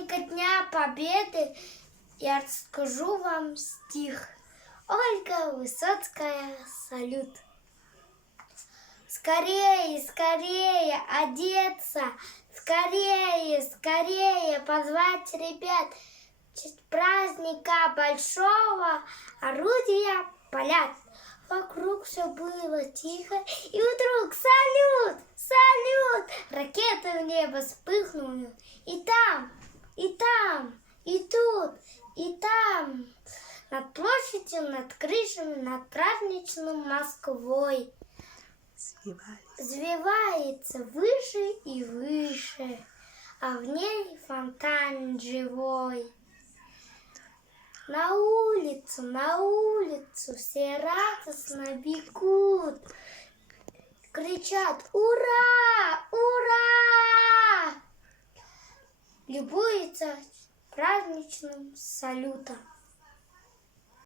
праздника Дня Победы я расскажу вам стих. Ольга Высоцкая, салют. Скорее, скорее одеться, скорее, скорее позвать ребят. В честь праздника большого орудия палят. Вокруг все было тихо, и вдруг салют, салют! Ракеты в небо вспыхнули, и там, и там, и тут, и там. Над площадью, над крышами, над праздничным Москвой взвивается выше и выше, а в ней фонтан живой. На улицу все радостно бегут, кричат «Ура! Ура!», любуются праздничным салютом.